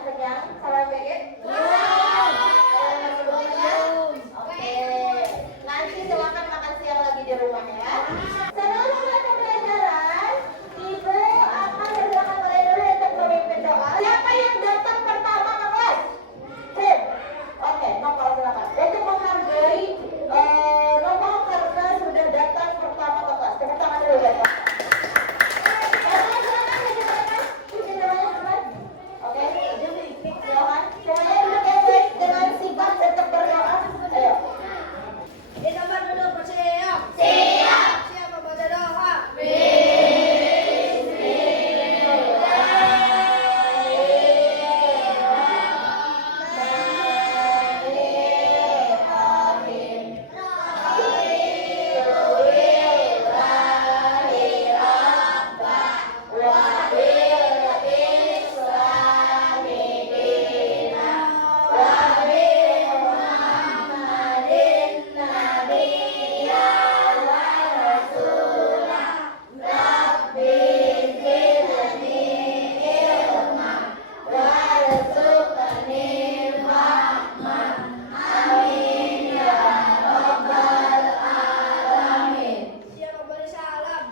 yang kenyang sama pengen? Oke. Nanti silakan makan siang lagi di rumah ya. Sebelum mulai pembelajaran, Ibu akan berdoa mulai dulu untuk memimpin doa. Siapa yang datang pertama ke kelas? Oke, Nopal silakan. Untuk menghargai Nopal karena sudah datang pertama ke kelas. Tepuk tangan dulu ya, Pak. Oke, silakan. Semuanya duduk yang baik dengan sikap untuk berdoa. Ayo. Di tempat duduk bersiap. Siap. Siap membaca doa. Siap memberi salam.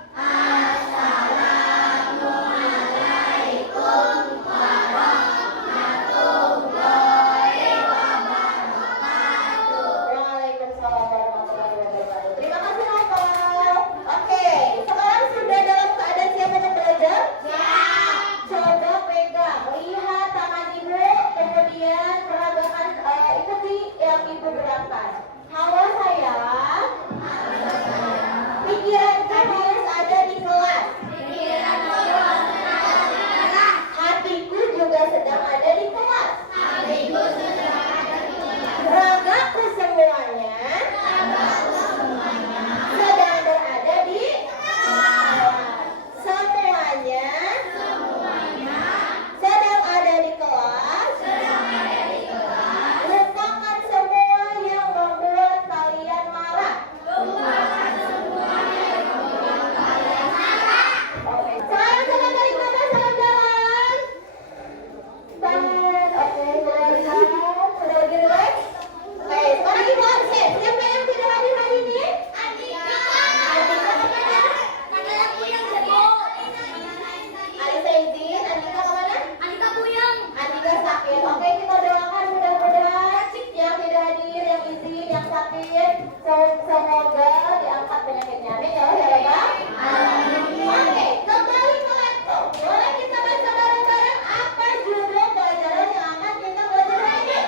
Waalaikumsalam warahmatullahi wabarakatuh. Terima kasih Nopal. Oke, sekarang sudah dalam keadaan siap untuk belajar? Coba pegang, lihat tangan ibu, kemudian peragakan ikuti yang ibu gerakan. Halo sayang. Pikiran kamu harus ada di kelas. Hatiku juga sedang ada di kelas. Ragaku semuanya sedang berada di kelas. Semuanya sedang ada di kelas. Lupakan semua yang membuat kalian marah. Oke, salam salam balik mata, salam jalan. Tangan, oke, keluarkan. Sudah lagi relax? Oke, sekarang ibu absen. Siapa yang tidak hadir hari ini? Andika kemana? Alisa izin, Andika kemana? Andika sakit. Oke, kita doakan mudah-mudahan yang tidak hadir, yang izin, yang sakit, semoga diangkat penyakitnya. Amin ya Allah. Oke, kembali ke laptop. Boleh kita baca bareng-bareng apa judul pelajaran yang akan kita belajar hari ini?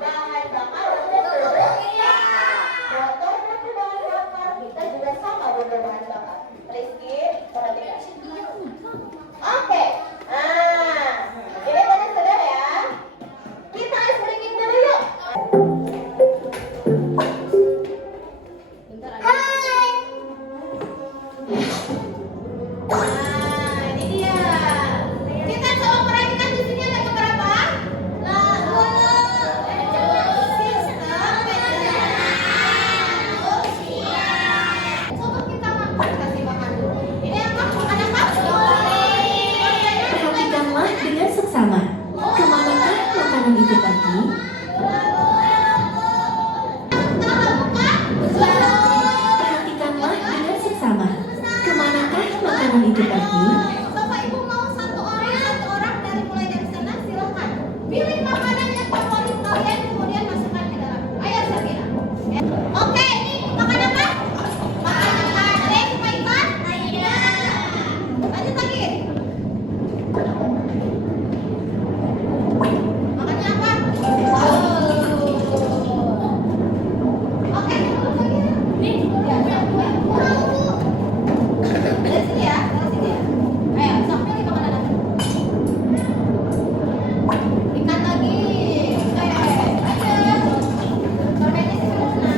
Bahan bakar untuk produk. Motor butuh bahan bakar, kita juga sama butuh bahan bakar. Rizky, perhatikan. Oke, ini pada sudah ya. Kita ice breaking dulu yuk. Hai. Ini dia. Kita coba perhatikan di sini ada beberapa lagu. Coba kita makan, kasih makan dulu. Ini apa? Makan apa? Perhatikanlah dengan seksama. Kemanakah makanan itu pergi? Perhatikanlah dengan seksama. Kemanakah makanan itu pergi? Bapak Ibu mau satu orang dari mulai dari sana silakan. Pilih makanan yang favorit kalian kemudian masukkan ke dalam. Ayo Sabina. Ya. Oke, ini makan apa? Makan ikan. Ada yang suka ikan? Iya. Lanjut lagi. Makannya apa? Oke, lagi. Nih, ya. Dari sini ya, dari sini ya. Ayo, sok pilih makanan apa? Ikan lagi. Ayo. Permennya sih sana.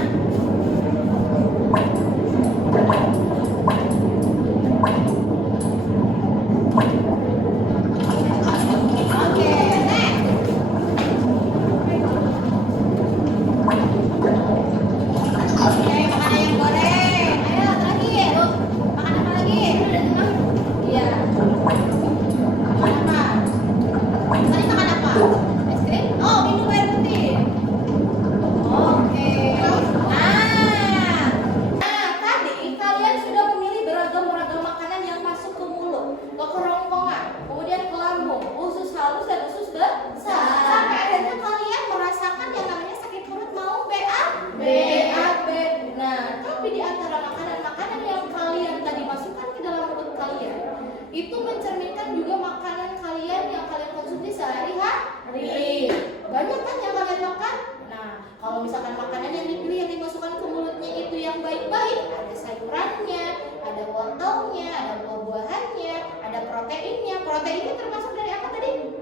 itu mencerminkan juga makanan kalian yang kalian konsumsi sehari-hari. Banyak kan yang kalian makan? Nah, kalau misalkan makanan yang dipilih yang dimasukkan ke mulutnya itu yang baik-baik, ada sayurannya, ada wortelnya, ada buah-buahannya, ada proteinnya. Proteinnya termasuk dari apa tadi?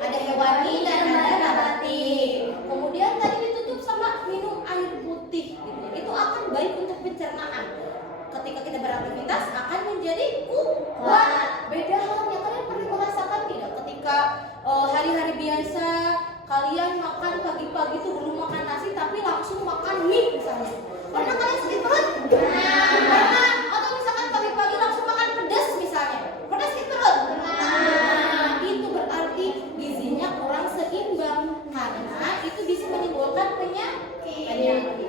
Ada hewani dan ada nabati. Kemudian tadi ditutup sama minum air putih gitu. Itu akan baik untuk pencernaan. Ketika kita beraktivitas akan menjadi kuat. Beda halnya, kalian pernah merasakan tidak ketika hari-hari biasa kalian makan pagi-pagi tuh belum makan nasi tapi langsung makan mie misalnya. Pernah kalian sakit perut? Pernah. Atau misalkan pagi-pagi langsung makan pedas misalnya. Pernah sakit perut? Itu berarti gizinya kurang seimbang karena itu bisa menimbulkan penyakit.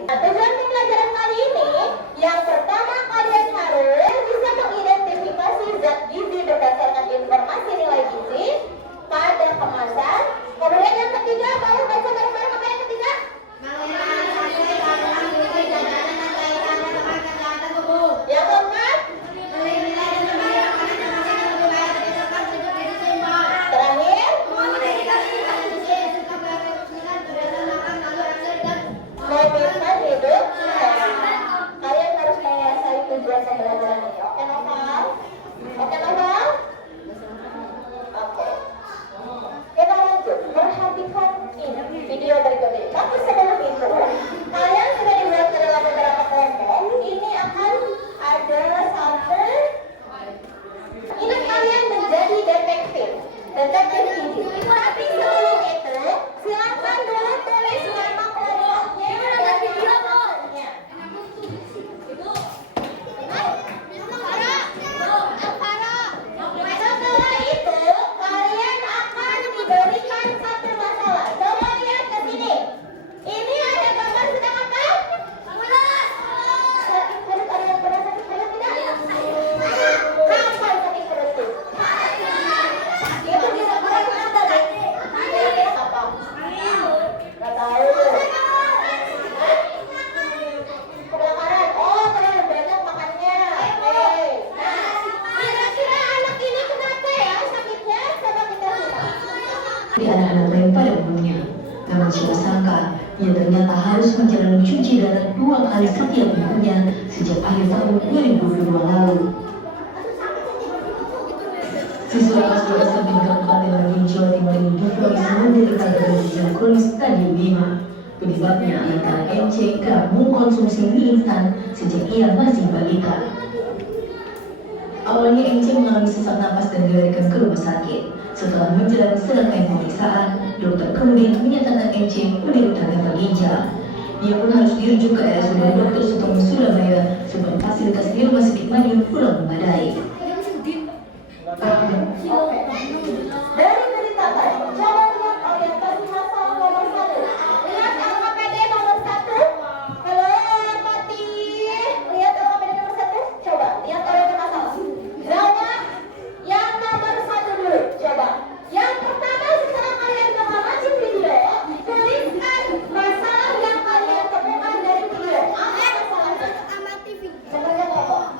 Nah, tujuan pembelajaran kali ini yang pertama kalian harus bisa mengidentifikasi zat gizi berdasarkan informasi nilai gizi pada kemasan. Kemudian yang ketiga, baru baca bareng-bareng apa yang ketiga? Yang keempat? Terakhir? Komitmen hidup sehat. Kalian harus menguasai tujuan pembelajaran ini. Oke, Noval? Oke, Noval? Oke. Kita lanjut. Perhatikan ini video berikut ini. Tapi sebelum itu, kalian sudah dibuat ke dalam beberapa kelompok. Ini akan ada sampai ini kalian menjadi detektif gizi. Tapi sebelum itu, silakan dulu tulis nama kelompoknya dan videonya. Setelah itu, kalian akan diberikan satu masalah. Coba lihat ke sini. Ini ada gambar sedang apa? Sakit perut, ada yang pernah sakit perut tidak? Kapan sakit perut itu? Itu bisa buat apa deh? Apa? Gak tahu. Hah? Kebakaran. Oh, kalian banyak makannya. Oke. Nah, kira-kira anak ini kenapa ya sakitnya? Coba kita lihat. Di anak-anak lain pada umumnya. Namun siapa sangka, ia ternyata harus menjalani cuci darah 2 kali setiap minggunya sejak akhir tahun 2022 lalu. Siswa kelas 2 SMP di Kabupaten Madiun, Jawa Timur ini difonis menderita gagal kronis stadium 5. Penyebabnya antara MC kerap mengkonsumsi mie instan sejak ia masih balita. Awalnya MC mengalami sesak napas dan dilarikan ke rumah sakit. Setelah menjalani serangkaian pemeriksaan, dokter kemudian menyatakan MC menderita gagal ginjal. Ia pun harus dirujuk ke RSUD Dr. Sutomo Surabaya sebab fasilitas di Rumah Sakit Madiun kurang memadai. Dari berita tadi, coba lihat orientasi masalah nomor 1. Lihat angka PD nomor 1. Halo, Pati. Lihat angka PD nomor 1. Coba lihat orientasi masalah. Jawab yang nomor 1 dulu. Coba. Yang pertama, setelah kalian mengamati video, tuliskan masalah yang kalian temukan dari video. Apa masalahnya? Sebenarnya apa?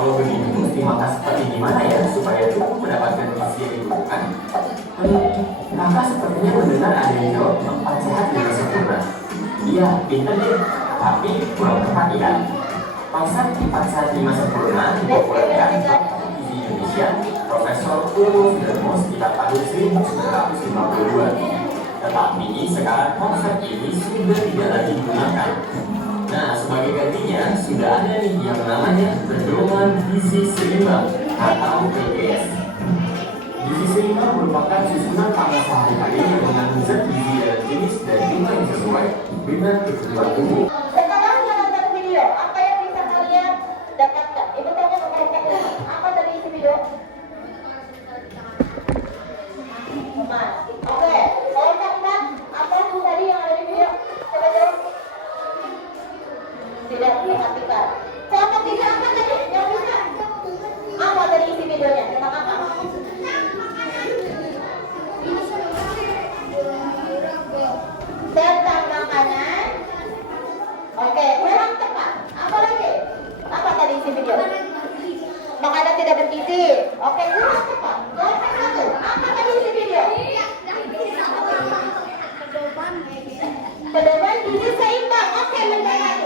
Kalau begitu mesti makan seperti gimana ya supaya cukup mendapatkan gizi yang dibutuhkan? Kakak sepertinya mendengar ada yang jawab 4 sehat 5 sempurna. Iya, pinter deh, tapi kurang tepat ya. Konsep 4 sehat 5 sempurna dipopulerkan oleh gizi Indonesia Profesor Ulmus Dermos sekitar tahun 1952. Tetapi sekarang konsep ini sudah tidak lagi digunakan. Nah, sebagai gantinya sudah ada nih yang namanya pedoman gizi seimbang atau PGS. Gizi seimbang merupakan susunan pangan sehari-hari yang mengandung zat gizi dan jenis dan jumlah yang sesuai dengan kebutuhan tubuh. Setelah menonton video, apa yang bisa kalian dapatkan? Ibu tanya membaca apa tadi isi video? Emas. Oke, kalau Kak, apa itu tadi yang ada di video? Coba jawab. Tidak diperhatikan. Kelompok 3 apa tadi? Yang bisa? Apa tadi isi videonya? Tentang apa? Tentang makanan. Oke, kurang tepat. Apa lagi? Apa tadi isi video? Makanan tidak bergizi. Oke, kurang tepat. Kelompok 1. Apa tadi isi video? Pedoman gizi seimbang. Oke, mendengar.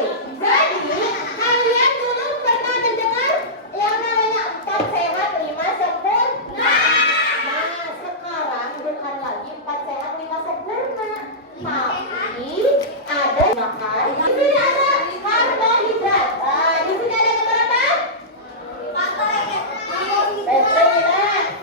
Jadi, kalian dulu pernah mendengar yang namanya 4 sehat 5 sempurna. Nah, sekarang bukan lagi 4 sehat 5 sempurna. Tapi ada makan. Di sini ada karbohidrat. Di sini ada berapa? 4.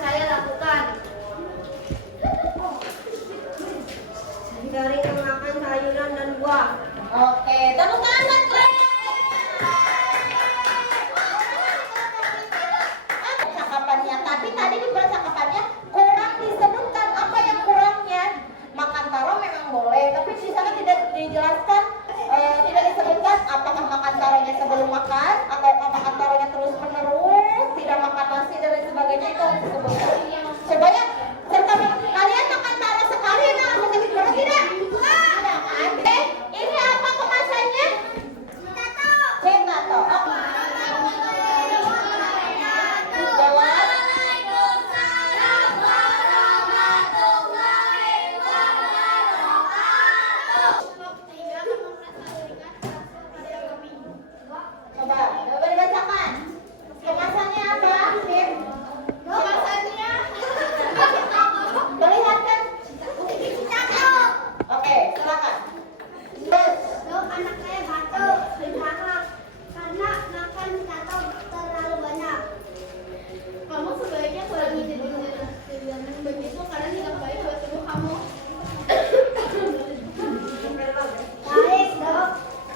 saya lakukan. Hindari memakan sayuran dan buah. Oke, tepuk tangan buat kalian. Percakapannya tadi di percakapannya kurang disebutkan apa yang kurangnya. Makan taro memang boleh, tapi di sana tidak dijelaskan, tidak disebutkan apakah makan taronya sebelum makan atau makan taronya terus menerus, tidak makan nasi dan lain sebagainya, itu harus disebutkan. Supaya serta kalian makan taro sekali nah sakit perut tidak? Tidak kan? Ini apa kemasannya? Potato. Coba dibacakan. Kemasannya apa? Sim? Perlihatkan. Oke, silakan. Terus. Dok, anak saya batuk, berdarah karena makan potato terlalu banyak. Kamu sebaiknya kurangi jajanan begitu karena tidak baik buat tubuh kamu. Baik, Dok.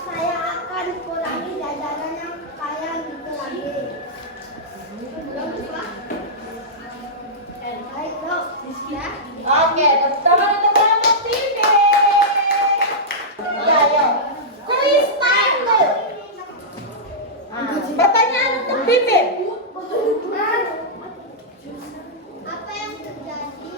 Saya akan kurangi jajanan yang kaya gitu lagi. Baik, Dok. Ya. Oke, teman-teman untuk kelompok TV. Ya, ayo. Quiz time dulu. Pertanyaan untuk Bibit. Apa yang terjadi?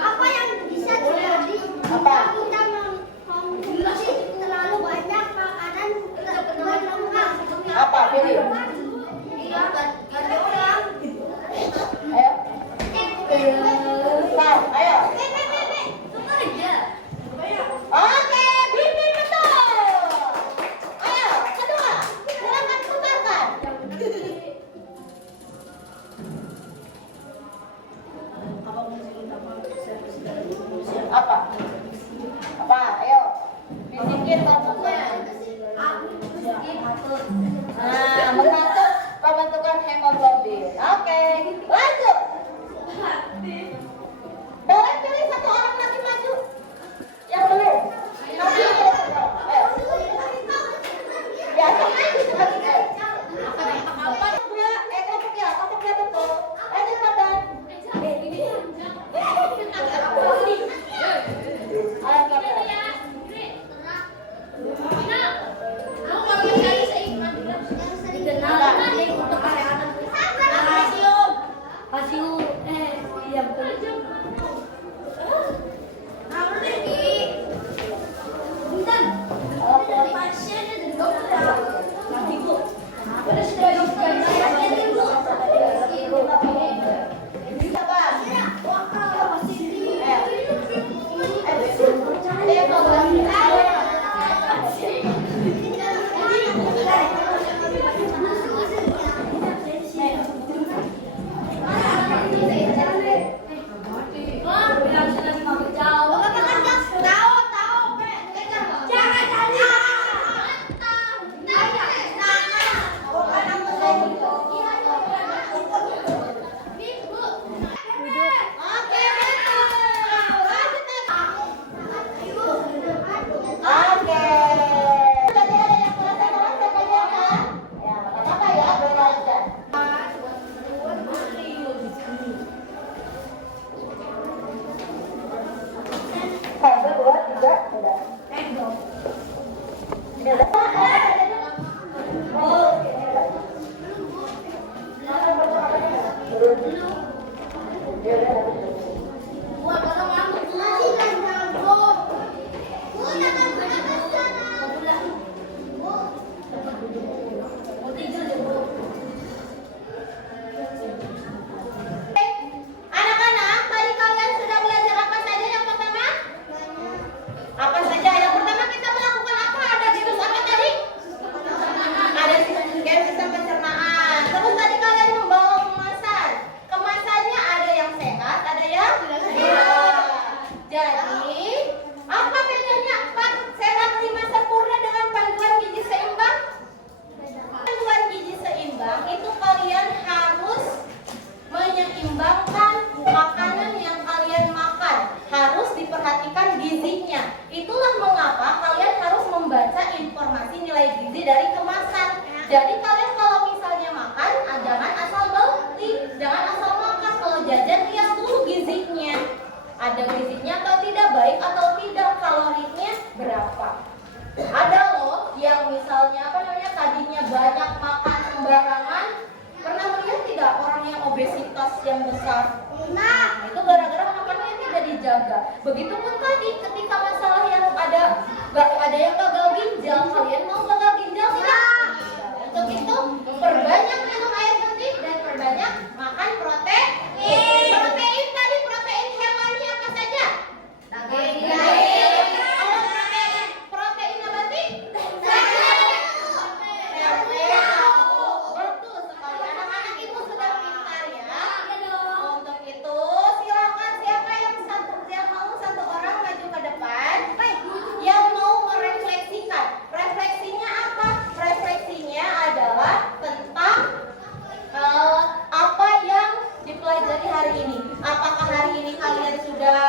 Apa yang bisa terjadi Apa? jika kita mengkonsumsi terlalu banyak makanan berkandungan lemak? Apa, pilih. Iya, ganti orang. Ayo. Sam, ayo. Suka aja. Oke, Bibit betul. Ayo, kedua. Silakan putarkan. Apa? Apa? Ayo. Bisikin maksudnya. Membantu pembentukan hemoglobin. Oke, lanjut. Boleh pilih satu orang lagi maju. Yang belum. Maju. Ayo. Biasa maju sebentar. Kelompok ya betul. Lanjut Mardan. Ayo Mardan. Jadi kalian kalau misalnya makan, jangan asal beli, jangan asal makan. Kalau jajan lihat dulu gizinya, ada gizinya atau tidak, baik atau tidak, kalorinya berapa. Ada loh yang misalnya tadinya banyak makan sembarangan. Pernah melihat tidak orang yang obesitas yang besar? Nah, itu gara-gara makannya tidak dijaga. Begitupun tadi ketika masalah yang ada yang gagal ginjal, kalian mau gagal ginjal tidak? Untuk itu perbanyak minum air putih dan perbanyak makan protein. Protein tadi protein hewani apa saja? Daging. Protein nabati? Betul sekali. Anak-anak ibu sudah pintar ya. Untuk itu silakan siapa yang mau satu orang maju ke depan, yang mau merefleksikan. Refleksinya apa? Refleksinya adalah tentang apa yang dipelajari hari ini. Apakah hari ini kalian sudah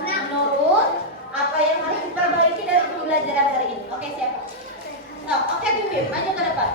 menurut apa yang harus diperbaiki dari pembelajaran hari ini? Oke, siapa? Oke, Bim, maju ke depan.